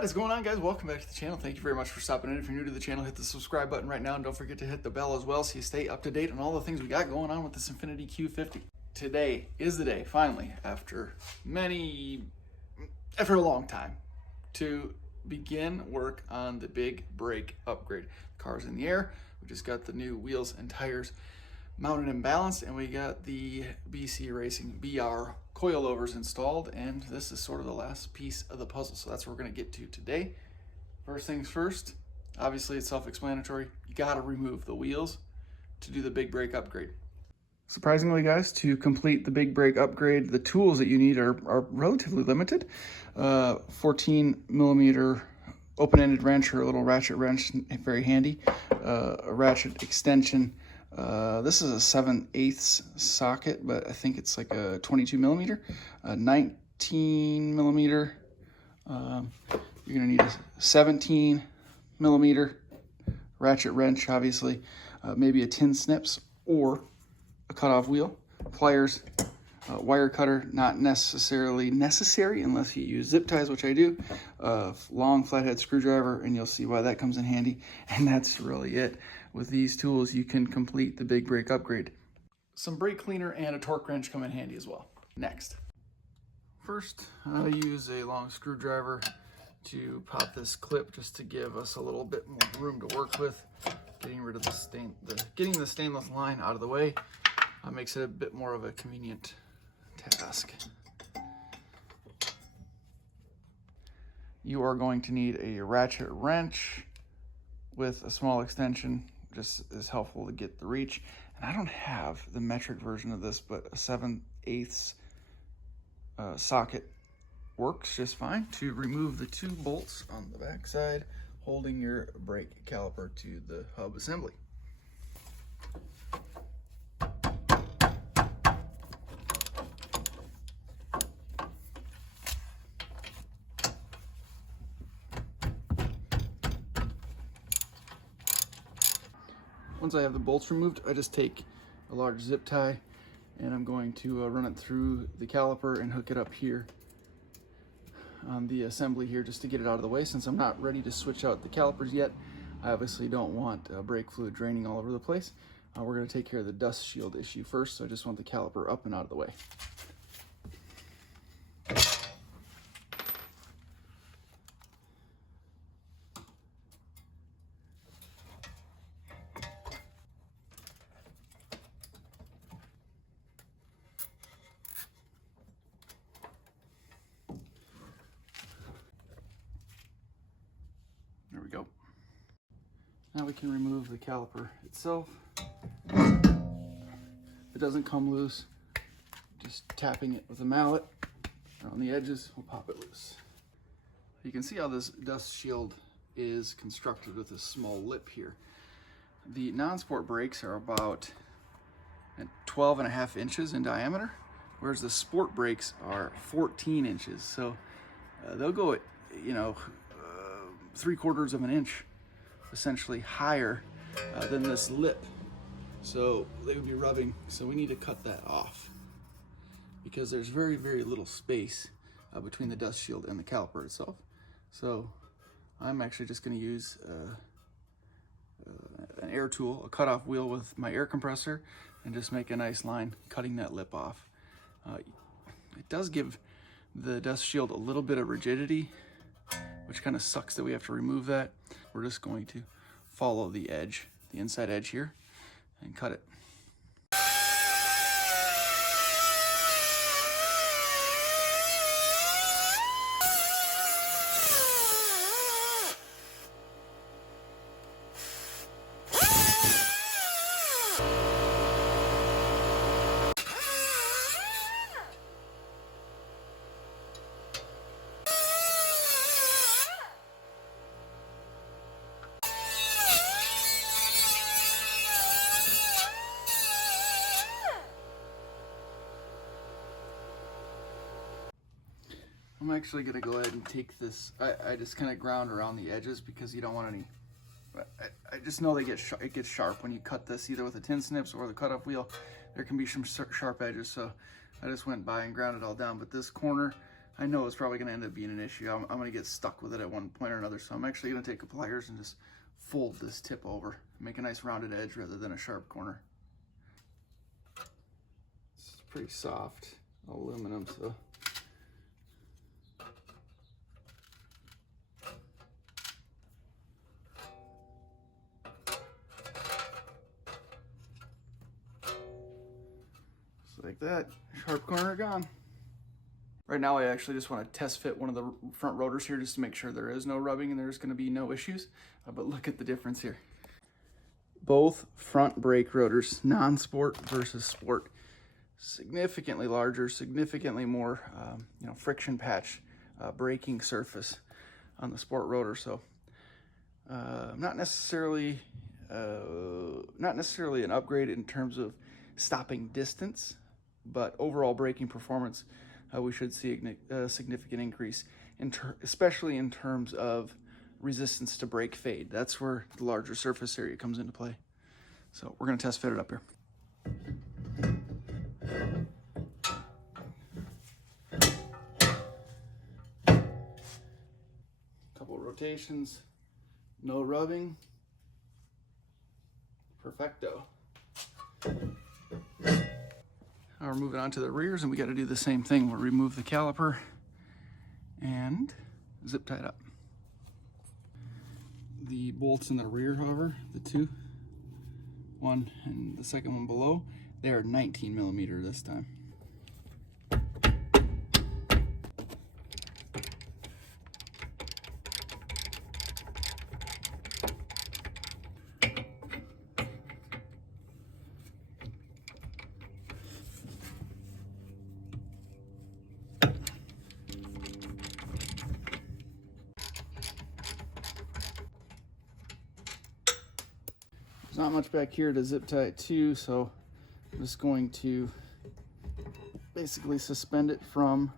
What is going on, guys? Welcome back to the channel. Thank you very much for stopping in. If you're new to the channel, hit the subscribe button right now, and don't forget to hit the bell as well so you stay up to date on all the things we got going on with this Infinity Q50. Today is the day, finally, after a long time, to begin work on the big brake upgrade. The car's in the air. We just got the new wheels and tires mounted and balanced, and we got the BC Racing BR coilovers installed, and this is sort of the last piece of the puzzle, so that's what we're going to get to today. First things first, obviously it's self-explanatory. You got to remove the wheels to do the big brake upgrade. Surprisingly, guys, to complete the big brake upgrade, the tools that you need are relatively limited. 14 millimeter open-ended wrench, or a little ratchet wrench, very handy. A ratchet extension. This is a 7/8 socket, but I think it's like a 22 millimeter, 19 millimeter. You're gonna need a 17 millimeter ratchet wrench, obviously, maybe a tin snips or a cutoff wheel, pliers, wire cutter, not necessarily necessary unless you use zip ties, which I do, long flathead screwdriver, and you'll see why that comes in handy. And that's really it. With these tools, you can complete the big brake upgrade. Some brake cleaner and a torque wrench come in handy as well. Next. First, I use a long screwdriver to pop this clip just to give us a little bit more room to work with. Getting rid of getting the stainless line out of the way makes it a bit more of a convenient task. You are going to need a ratchet wrench with a small extension, just is helpful to get the reach. And I don't have the metric version of this, but a 7/8 socket works just fine to remove the two bolts on the back side holding your brake caliper to the hub assembly. Once I have the bolts removed, I just take a large zip tie and I'm going to run it through the caliper and hook it up here on the assembly here just to get it out of the way. Since I'm not ready to switch out the calipers yet, I obviously don't want brake fluid draining all over the place. We're going to take care of the dust shield issue first, so I just want the caliper up and out of the way. There we go. Now we can remove the caliper itself. If it doesn't come loose, just tapping it with a mallet around the edges will pop it loose. You can see how this dust shield is constructed with a small lip here. The non-sport brakes are about 12.5 inches in diameter, whereas the sport brakes are 14 inches. So they'll go at, 3/4 of an inch essentially higher than this lip, so they would be rubbing. So we need to cut that off because there's very little space between the dust shield and the caliper itself. So I'm actually just going to use an air tool, a cutoff wheel with my air compressor, and just make a nice line cutting that lip off. It does give the dust shield a little bit of rigidity, which kind of sucks that we have to remove that. We're just going to follow the edge, the inside edge here, and cut it. I'm actually going to go ahead and take this. I just kind of ground around the edges because you don't want any. I just know it gets sharp when you cut this, either with the tin snips or the cutoff wheel. There can be some sharp edges, so I just went by and ground it all down. But this corner, I know it's probably going to end up being an issue. I'm going to get stuck with it at one point or another, so I'm actually going to take the pliers and just fold this tip over, make a nice rounded edge rather than a sharp corner. It's pretty soft aluminum, so just like that, sharp corner gone. Right now I actually just want to test fit one of the front rotors here just to make sure there is no rubbing and there's going to be no issues. But look at the difference here. Both front brake rotors, non-sport versus sport, significantly larger, significantly more friction patch braking surface on the sport rotor. So not necessarily an upgrade in terms of stopping distance, but overall braking performance, we should see a significant increase, especially in terms of resistance to brake fade. That's where the larger surface area comes into play. So we're going to test fit it up here. Couple of rotations, no rubbing, perfecto. Now we're moving on to the rears, and we got to do the same thing. We'll remove the caliper and zip tie it up. The bolts in the rear, however, the two, one and the second one below, they are 19 millimeter this time. There's not much back here to zip tie it to, so I'm just going to basically suspend it from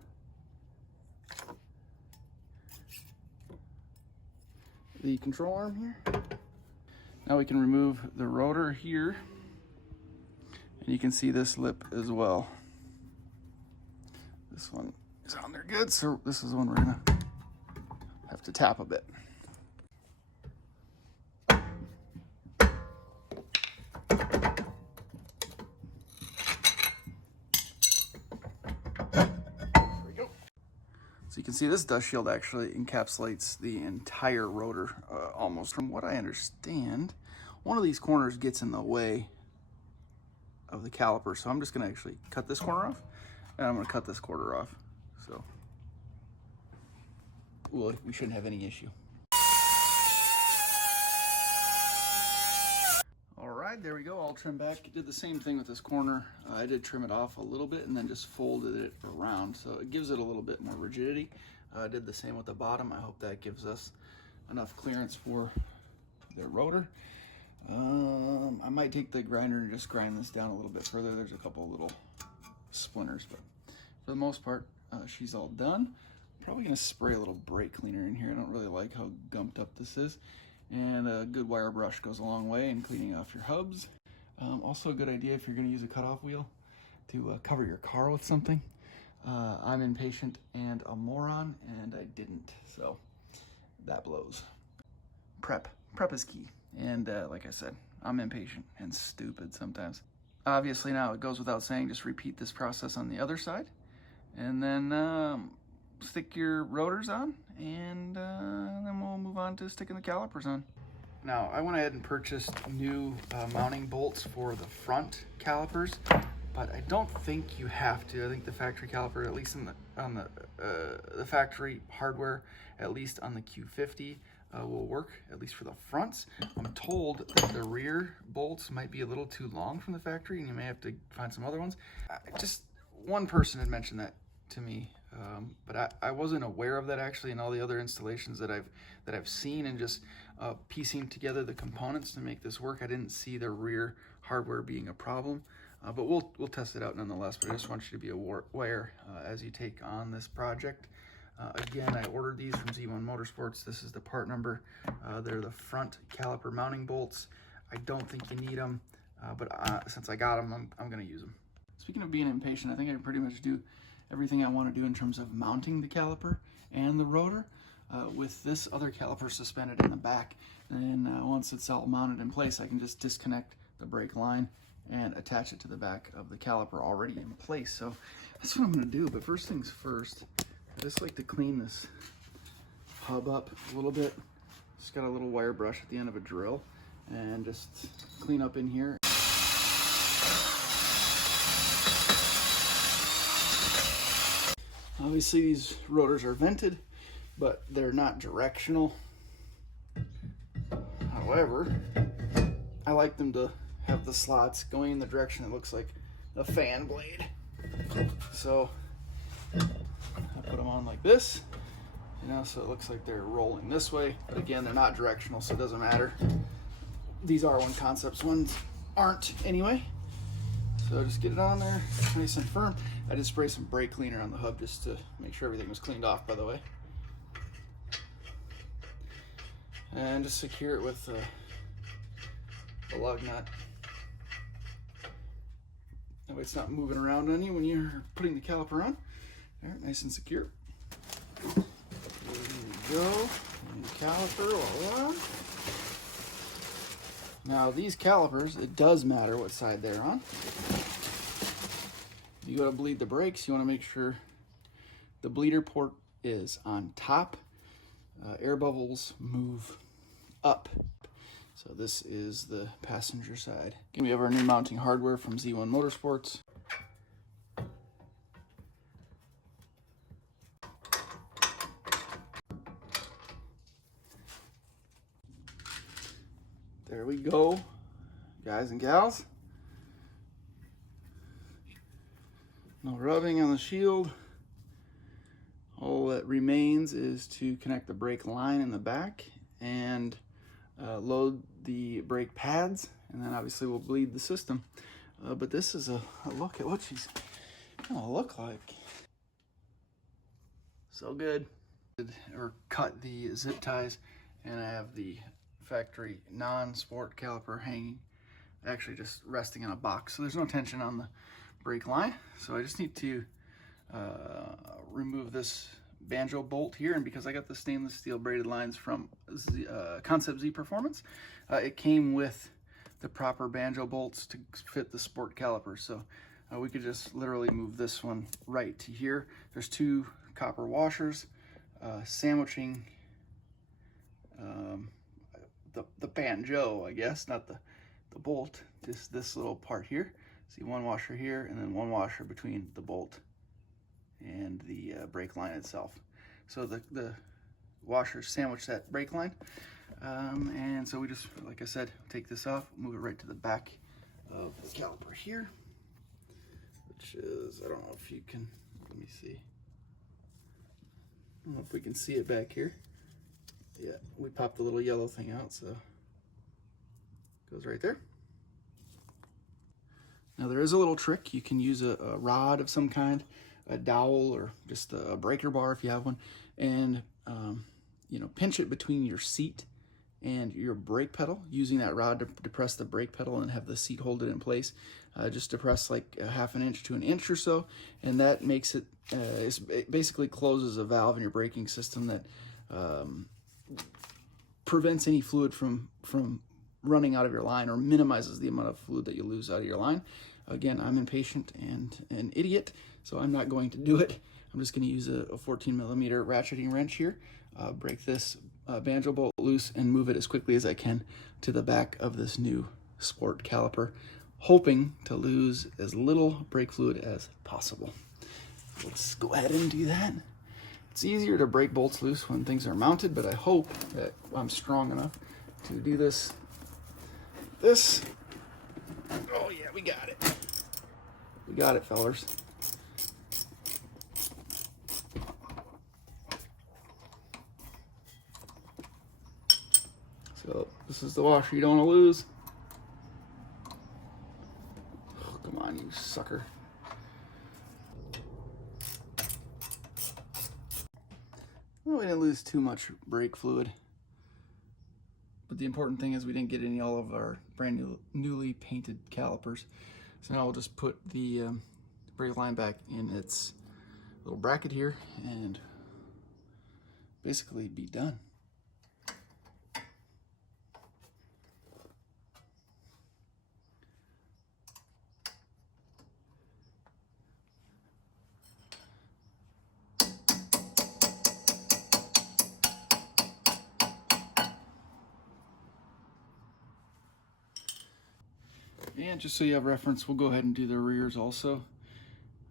the control arm here. Now we can remove the rotor here, and you can see this lip as well. This one is on there good, so this is the one we're gonna have to tap a bit. So you can see this dust shield actually encapsulates the entire rotor almost. From what I understand, one of these corners gets in the way of the caliper. So I'm just gonna actually cut this corner off, and I'm gonna cut this quarter off. So we shouldn't have any issue. All right, there we go, all trimmed back. Did the same thing with this corner. I did trim it off a little bit and then just folded it around, so it gives it a little bit more rigidity. I did the same with the bottom. I hope that gives us enough clearance for the rotor. I might take the grinder and just grind this down a little bit further. There's a couple little splinters, but for the most part, she's all done. Probably gonna spray a little brake cleaner in here. I don't really like how gumped up this is. And a good wire brush goes a long way in cleaning off your hubs. Also a good idea if you're gonna use a cutoff wheel to cover your car with something. I'm impatient and a moron, and I didn't, so that blows. Prep is key. And like I said, I'm impatient and stupid sometimes. Obviously now it goes without saying, just repeat this process on the other side, and then stick your rotors on, and then we'll move on to sticking the calipers on. Now, I went ahead and purchased new mounting bolts for the front calipers, but I don't think you have to. I think the factory caliper, at least on the factory hardware, at least on the Q50, will work, at least for the fronts. I'm told that the rear bolts might be a little too long from the factory, and you may have to find some other ones. Just one person had mentioned that to me, but I wasn't aware of that actually in all the other installations that I've seen, and just piecing together the components to make this work. I didn't see the rear hardware being a problem, but we'll test it out nonetheless. But I just want you to be aware as you take on this project. Again, I ordered these from Z1 Motorsports. This is the part number. They're the front caliper mounting bolts. I don't think you need them, but since I got them, I'm going to use them. Speaking of being impatient, I think I can pretty much do everything I want to do in terms of mounting the caliper and the rotor with this other caliper suspended in the back. And then once it's all mounted in place, I can just disconnect the brake line and attach it to the back of the caliper already in place. So that's what I'm going to do. But first things first, I just like to clean this hub up a little bit. Just got a little wire brush at the end of a drill and just clean up in here. Obviously these rotors are vented, but they're not directional. However, I like them to have the slots going in the direction that looks like a fan blade. So I put them on like this, so it looks like they're rolling this way. But again, they're not directional, so it doesn't matter. These R1 Concepts ones aren't anyway. So just get it on there, nice and firm. I did spray some brake cleaner on the hub just to make sure everything was cleaned off, by the way. And just secure it with a lug nut. That way it's not moving around on you when you're putting the caliper on. All right, nice and secure. There we go. And caliper, voila. Now these calipers, it does matter what side they're on. If you go to bleed the brakes, you want to make sure the bleeder port is on top. Air bubbles move up. So this is the passenger side. We have our new mounting hardware from Z1 Motorsports. There we go, guys and gals. No rubbing on the shield. All that remains is to connect the brake line in the back and load the brake pads, and then obviously we'll bleed the system. But this is a look at what she's gonna look like. So good. Or cut the zip ties, and I have the factory non-sport caliper hanging, actually just resting in a box, so there's no tension on the brake line. So I just need to remove this banjo bolt here, and because I got the stainless steel braided lines from Concept Z Performance, it came with the proper banjo bolts to fit the sport caliper. So we could just literally move this one right to here. There's two copper washers sandwiching the banjo, I guess, not the bolt, just this little part here. See, one washer here, and then one washer between the bolt and the brake line itself. So the washers sandwich that brake line, and so we just, like I said, take this off, move it right to the back of the caliper here, which is, I don't know if you can, let me see. I don't know if we can see it back here. Yeah, we popped the little yellow thing out, so it goes right there. Now there is a little trick. You can use a rod of some kind, a dowel, or just a breaker bar if you have one, and pinch it between your seat and your brake pedal, using that rod to depress the brake pedal and have the seat hold it in place. Just depress like a ½ inch to an inch or so, and that makes it, it basically closes a valve in your braking system that prevents any fluid from running out of your line, or minimizes the amount of fluid that you lose out of your line. Again, I'm impatient and an idiot, so I'm not going to do it. I'm just going to use a 14mm ratcheting wrench here, break this banjo bolt loose, and move it as quickly as I can to the back of this new sport caliper, hoping to lose as little brake fluid as possible. Let's go ahead and do that. It's easier to break bolts loose when things are mounted, but I hope that I'm strong enough to do this. Oh yeah, we got it. We got it, fellers. So this is the washer you don't want to lose. Oh, come on, you sucker. Well, we didn't lose too much brake fluid, but the important thing is we didn't get any all of our brand newly painted calipers. So now we'll just put the brake line back in its little bracket here and basically be done. And just so you have reference, we'll go ahead and do the rears also.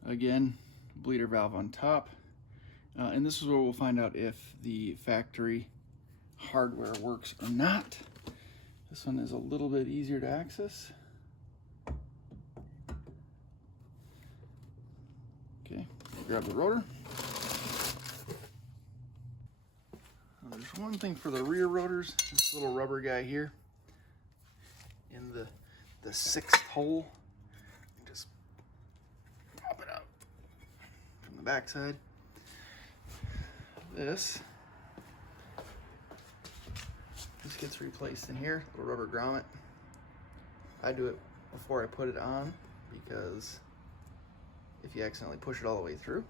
Again, bleeder valve on top. And this is where we'll find out if the factory hardware works or not. This one is a little bit easier to access. Okay, grab the rotor. Now, there's one thing for the rear rotors, this little rubber guy here in the 6th hole. Just pop it out from the back side. This gets replaced in here, little rubber grommet. I do it before I put it on because if you accidentally push it all the way through,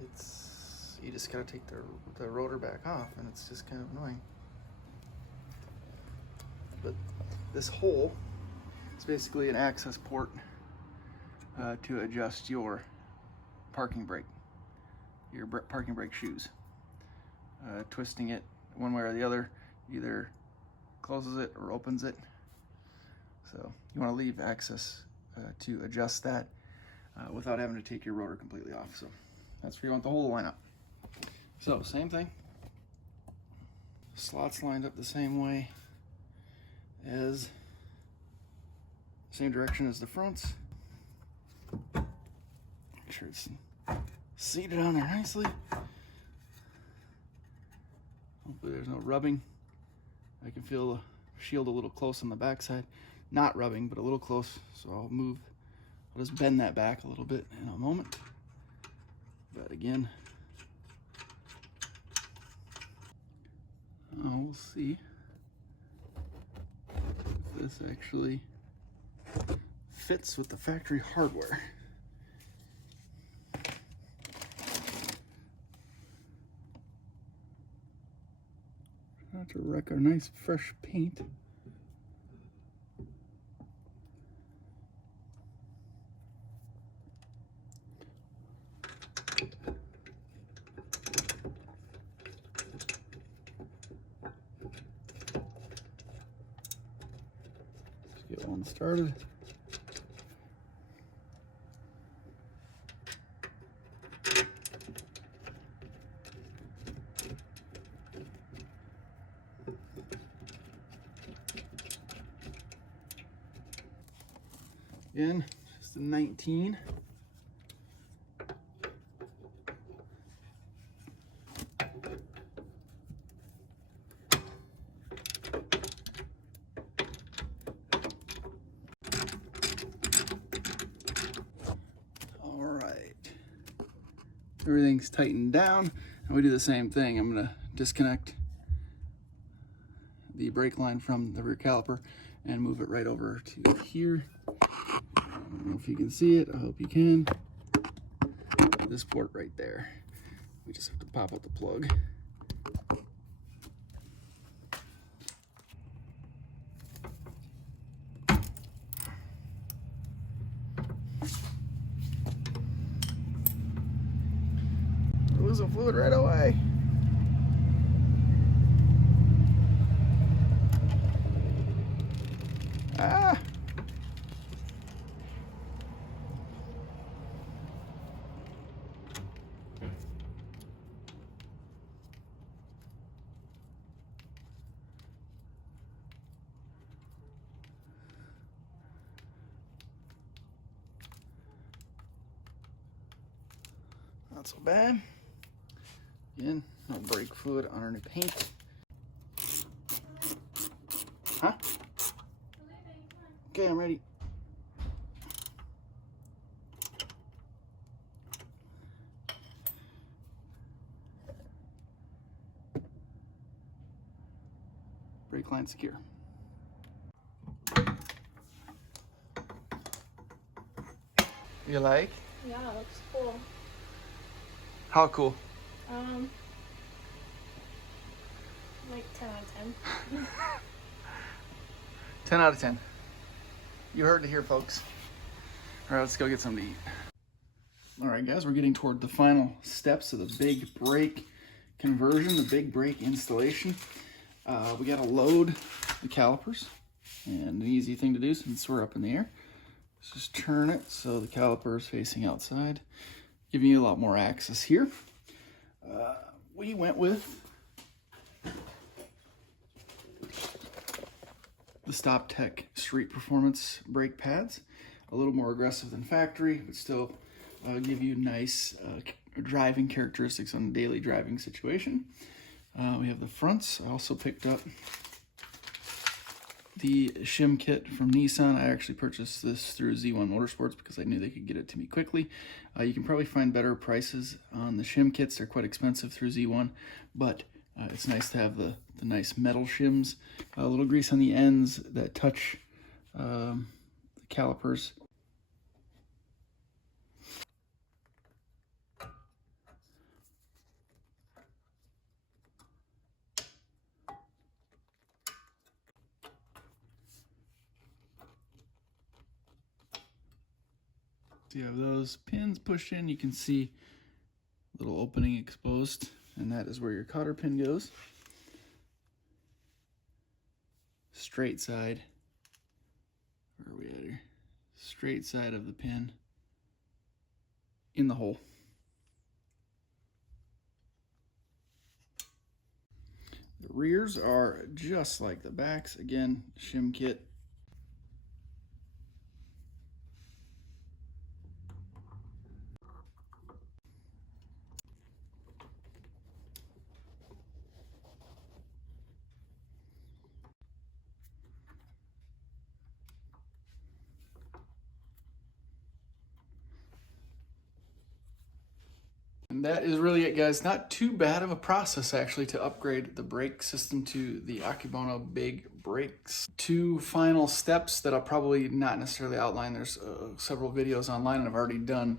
you just gotta take the rotor back off, and it's just kind of annoying. But this hole is basically an access port to adjust your parking brake, your parking brake shoes. Twisting it one way or the other either closes it or opens it. So you want to leave access to adjust that without having to take your rotor completely off. So that's where you want the hole to line up. So same thing. Slots lined up the same way as, same direction as the fronts. Make sure it's seated on there nicely. Hopefully there's no rubbing. I can feel the shield a little close on the backside. Not rubbing, but a little close. So I'll just bend that back a little bit in a moment. But again, we'll see if this actually fits with the factory hardware. Not to wreck our nice fresh paint. Let's get one started. Again, just a 19. All right, everything's tightened down, and we do the same thing. I'm gonna disconnect the brake line from the rear caliper and move it right over to here. I don't know if you can see it, I hope you can. This port right there. We just have to pop out the plug. We're losing fluid right away. Ah! Not so bad. Again, no brake fluid on our new paint. Huh? Okay, I'm ready. Brake line secure. You like? Yeah, it looks cool. How cool? Like 10 out of 10. 10 out of 10. You heard it here, folks. All right, let's go get something to eat. All right, guys, we're getting toward the final steps of the big brake conversion, the big brake installation. We got to load the calipers, and an easy thing to do since we're up in the air is just turn it so the caliper is facing outside, giving you a lot more access here. We went with the Stop Tech Street Performance brake pads, a little more aggressive than factory, but still give you nice driving characteristics on a daily driving situation. We have the fronts. I also picked up the shim kit from Nissan. I actually purchased this through Z1 Motorsports because I knew they could get it to me quickly. You can probably find better prices on the shim kits. They're quite expensive through Z1, but it's nice to have the nice metal shims. A little grease on the ends that touch the calipers. So you have those pins pushed in. You can see a little opening exposed, and that is where your cotter pin goes. Straight side. Where are we at here? Straight side of the pin in the hole. The rears are just like the backs. Again, shim kit. And that is really it, guys. Not too bad of a process, actually, to upgrade the brake system to the Akebono big brakes. Two final steps that I'll probably not necessarily outline. There's several videos online, and I've already done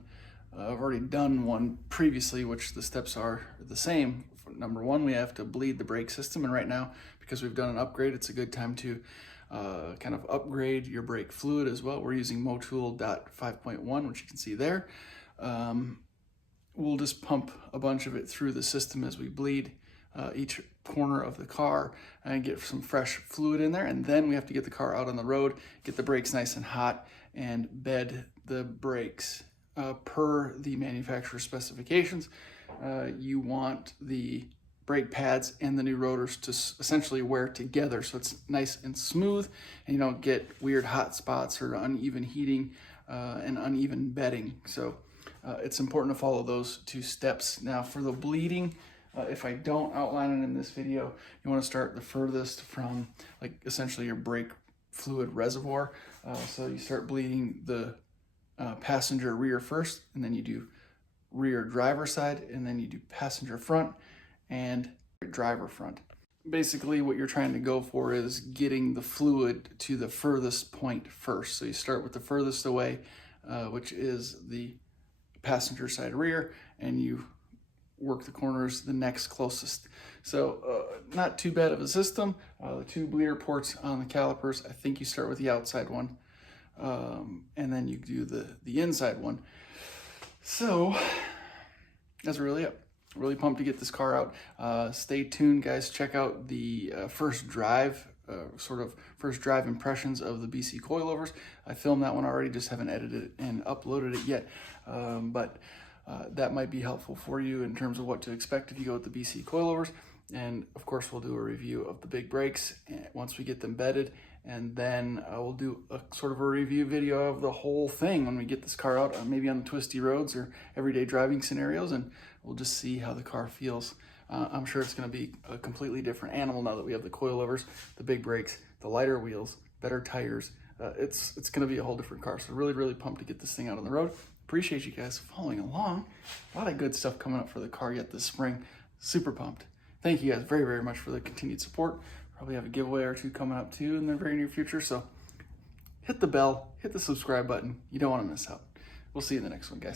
one previously, which the steps are the same. Number one, we have to bleed the brake system, and right now, because we've done an upgrade, it's a good time to kind of upgrade your brake fluid as well. We're using Motul.5.1, which you can see there. We'll just pump a bunch of it through the system as we bleed each corner of the car and get some fresh fluid in there. And then we have to get the car out on the road, get the brakes nice and hot, and bed the brakes per the manufacturer's specifications. You want the brake pads and the new rotors to essentially wear together so it's nice and smooth and you don't get weird hot spots or uneven heating and uneven bedding. So it's important to follow those two steps. Now for the bleeding, if I don't outline it in this video, you want to start the furthest from like essentially your brake fluid reservoir. So you start bleeding the passenger rear first, and then you do rear driver side, and then you do passenger front and driver front. Basically what you're trying to go for is getting the fluid to the furthest point first. So you start with the furthest away, which is the passenger side rear, and you work the corners the next closest. So not too bad of a system. The two bleeder ports on the calipers, I think you start with the outside one and then you do the inside one. So that's really it. Really pumped to get this car out. Stay tuned, guys. Check out the first drive impressions of the BC coilovers. I filmed that one already, just haven't edited it and uploaded it yet. But that might be helpful for you in terms of what to expect if you go with the BC coilovers. And of course, we'll do a review of the big brakes once we get them bedded. And then we'll do a sort of a review video of the whole thing when we get this car out, maybe on the twisty roads or everyday driving scenarios. And we'll just see how the car feels. I'm sure it's going to be a completely different animal now that we have the coilovers, the big brakes, the lighter wheels, better tires. It's going to be a whole different car. So really, really pumped to get this thing out on the road. Appreciate you guys following along. A lot of good stuff coming up for the car yet this spring. Super pumped. Thank you guys very, very much for the continued support. Probably have a giveaway or two coming up too in the very near future. So hit the bell, hit the subscribe button. You don't want to miss out. We'll see you in the next one, guys.